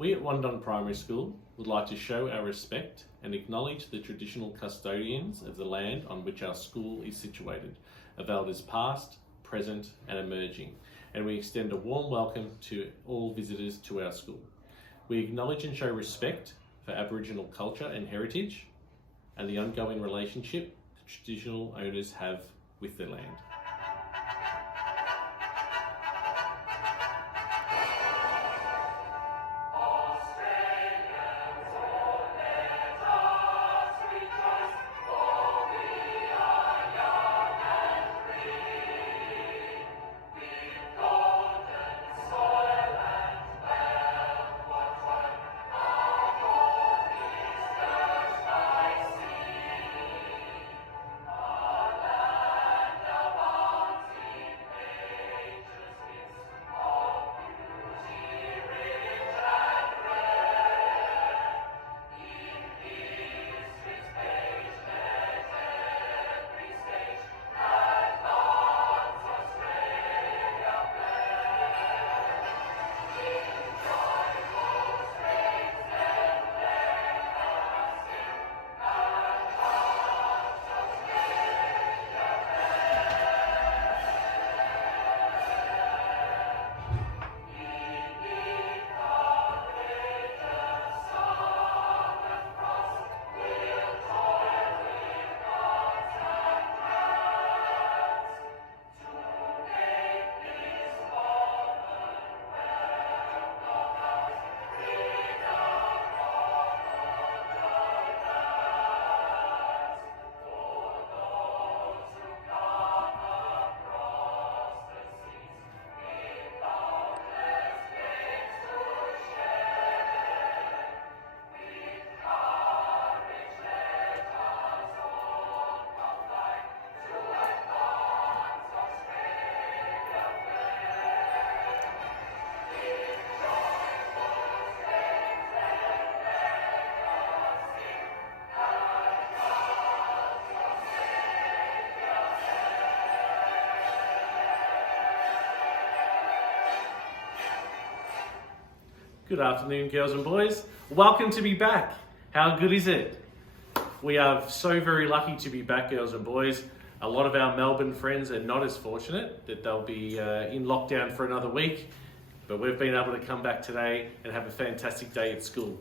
We at Wandong Primary School would like to show our respect and acknowledge the traditional custodians of the land on which our school is situated, of elders past, present and emerging, and we extend a warm welcome to all visitors to our school. We acknowledge and show respect for Aboriginal culture and heritage and the ongoing relationship the traditional owners have with their land. Good afternoon, girls and boys. Welcome to be back. How good is it? We are so very lucky to be back, girls and boys. A lot of our Melbourne friends are not as fortunate that they'll be in lockdown for another week, but we've been able to come back today and have a fantastic day at school.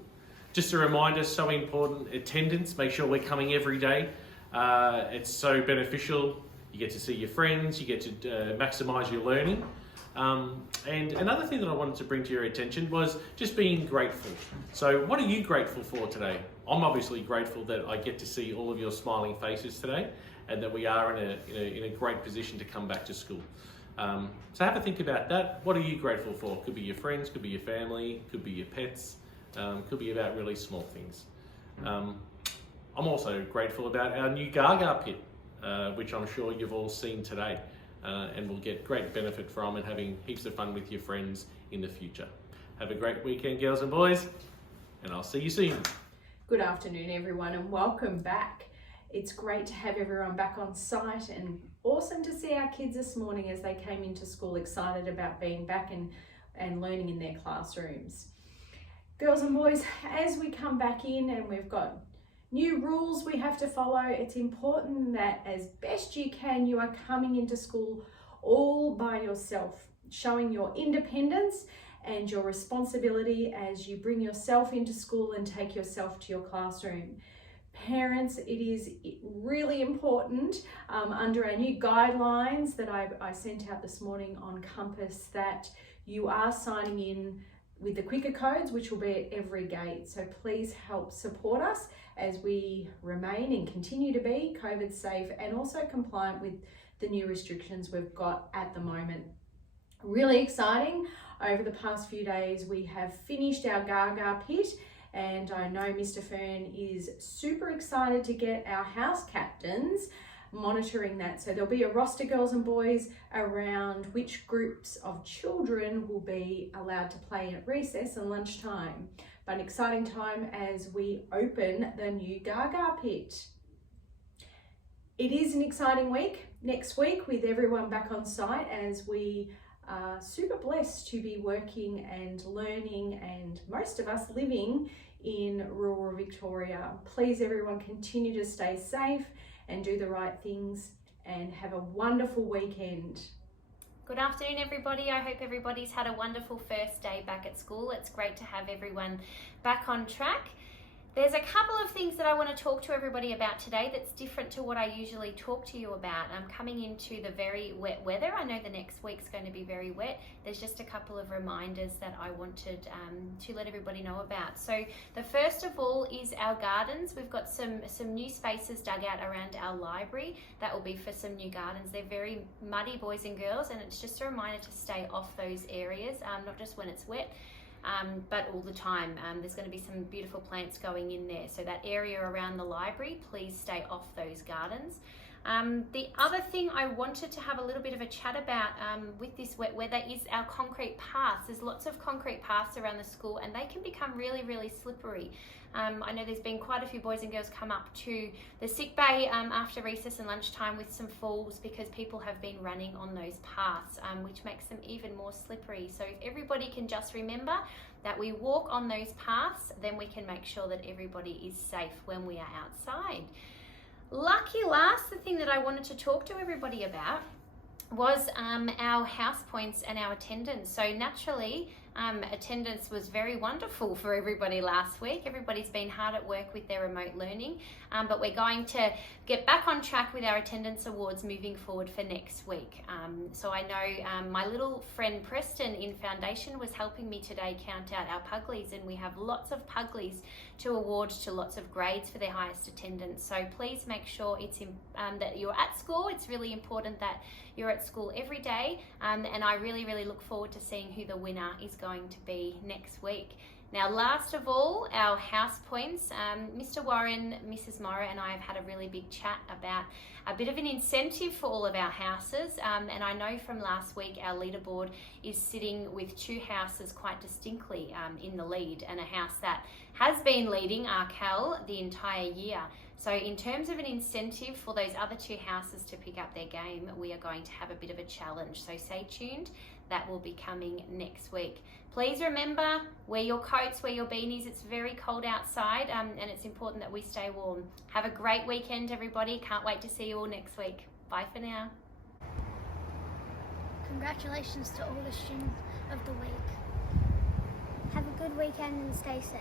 Just a reminder, so important, attendance. Make sure we're coming every day. It's so beneficial. You get to see your friends, you get to maximise your learning. And another thing that I wanted to bring to your attention was just being grateful. So what are you grateful for today? I'm obviously grateful that I get to see all of your smiling faces today and that we are in a great position to come back to school. So have a think about that. What are you grateful for? Could be your friends, could be your family, could be your pets, could be about really small things. I'm also grateful about our new Gaga pit, which I'm sure you've all seen today. And will get great benefit from and having heaps of fun with your friends in the future. Have a great weekend, girls and boys, and I'll see you soon. Good afternoon, everyone, and welcome back. It's great to have everyone back on site and awesome to see our kids this morning as they came into school excited about being back and learning in their classrooms. Girls and boys, as we come back in and we've got new rules we have to follow, it's important that as best you can, you are coming into school all by yourself, showing your independence and your responsibility as you bring yourself into school and take yourself to your classroom. Parents, it is really important under our new guidelines that I sent out this morning on Compass that you are signing in with the quicker codes, which will be at every gate. So please help support us as we remain and continue to be COVID safe and also compliant with the new restrictions we've got at the moment. Really exciting. Over the past few days, we have finished our Gaga pit, and I know Mr. Fern is super excited to get our house captains monitoring that. So there'll be a roster, girls and boys, around which groups of children will be allowed to play at recess and lunchtime. But an exciting time as we open the new Gaga pit. It is an exciting week next week with everyone back on site as we are super blessed to be working and learning, and most of us living in rural Victoria. Please everyone, continue to stay safe and do the right things, and have a wonderful weekend. Good afternoon, everybody. I hope everybody's had a wonderful first day back at school. It's great to have everyone back on track. There's a couple of things that I want to talk to everybody about today that's different to what I usually talk to you about. I'm coming into the very wet weather. I know the next week's going to be very wet. There's just a couple of reminders that I wanted to let everybody know about. So the first of all is our gardens. We've got some new spaces dug out around our library. That will be for some new gardens. They're very muddy, boys and girls, and it's just a reminder to stay off those areas, not just when it's wet, but all the time. There's going to be some beautiful plants going in there. So that area around the library, please stay off those gardens. The other thing I wanted to have a little bit of a chat about with this wet weather is our concrete paths. There's lots of concrete paths around the school, and they can become really, really slippery. I know there's been quite a few boys and girls come up to the sick bay after recess and lunchtime with some falls because people have been running on those paths, which makes them even more slippery. So if everybody can just remember that we walk on those paths, then we can make sure that everybody is safe when we are outside. Lucky last, the thing that I wanted to talk to everybody about was our house points and our attendance. So naturally, attendance was very wonderful for everybody last week. Everybody's been hard at work with their remote learning, but we're going to get back on track with our attendance awards moving forward for next week. So I know my little friend Preston in Foundation was helping me today count out our Puglies, and we have lots of Puglies to award to lots of grades for their highest attendance. So please make sure it's that you're at school. It's really important that you're at school every day, and I really, really look forward to seeing who the winner is going to be next week. Now, last of all, our house points. Mr. Warren, Mrs. Morrow and I have had a really big chat about a bit of an incentive for all of our houses, and I know from last week our leaderboard is sitting with two houses quite distinctly in the lead, and a house that has been leading, Arkell, the entire year. So in terms of an incentive for those other two houses to pick up their game, we are going to have a bit of a challenge. So stay tuned. That will be coming next week. Please remember, wear your coats, wear your beanies. It's very cold outside, and it's important that we stay warm. Have a great weekend, everybody. Can't wait to see you all next week. Bye for now. Congratulations to all the students of the week. Have a good weekend and stay safe.